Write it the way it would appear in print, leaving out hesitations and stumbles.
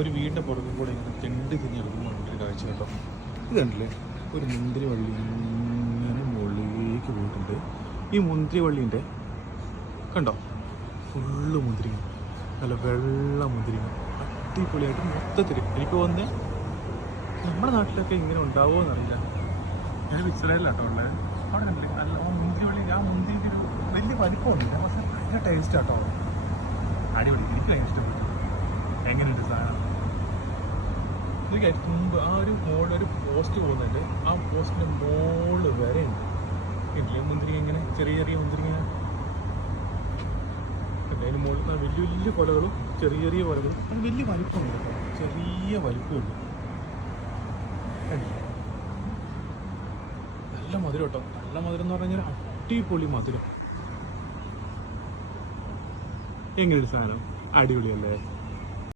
ഒരു വീടിൻ്റെ പുറകിൽ കൂടെ ഇങ്ങനെ തെണ്ട് തിരിഞ്ഞ് ഇറങ്ങുമ്പോൾ ഒരു കാഴ്ച കേട്ടോ. ഇത് കണ്ടില്ലേ, ഒരു മുന്തിരി വള്ളി ഇങ്ങനെ മുകളിലേക്ക് പോയിട്ടുണ്ട്. ഈ മുന്തിരി വള്ളീൻ്റെ കണ്ടോ ഫുള്ള് മുന്തിരിങ്ങ, നല്ല വെള്ള മുന്തിരിങ്ങ, അടിപൊളിയായിട്ട് മൊത്തത്തിൽ. എനിക്ക് തോന്നുന്നത് നമ്മുടെ നാട്ടിലൊക്കെ ഇങ്ങനെ ഉണ്ടാവുമോ എന്നറിയില്ല. ഞാൻ ഇസ്രായേലിലാട്ടോ ഉള്ളത്. അവിടെ കണ്ടില്ലേ നല്ല മുന്തിരി വള്ളി. ആ മുന്തിരിക്ക് ഒരു വലിയ വലിപ്പമൊന്നുമില്ല, പക്ഷെ ഭയങ്കര ടേസ്റ്റ് ആട്ടോ. അടിപൊളി, എനിക്ക് ഭയങ്കര ഇഷ്ടപ്പെട്ടു. എങ്ങനെയുണ്ട് സാധനം? ഇത് മുമ്പ് ആ ഒരു ഒരു പോസ്റ്റ് പോകുന്നുണ്ട്. ആ പോസ്റ്റിൻ്റെ മുകളിൽ വരെ ഉണ്ട്. ഇല്ലേ മുന്തിരിങ്ങ, ഇങ്ങനെ ചെറിയ ചെറിയ മുന്തിരിങ്ങ. അതിന് മുകളിൽ വലിയ വലിയ കൊലകളും ചെറിയ ചെറിയ കൊലകളും. അത് വലിയ വലിപ്പമുണ്ട് കേട്ടോ, ചെറിയ വലിപ്പമുണ്ട്. നല്ല മധുരം കേട്ടോ, നല്ല മധുരം എന്ന് പറഞ്ഞു കഴിഞ്ഞാൽ അടിപൊളി മധുരം. എങ്ങനെയൊരു സാധനം, അടിപൊളിയല്ലേ?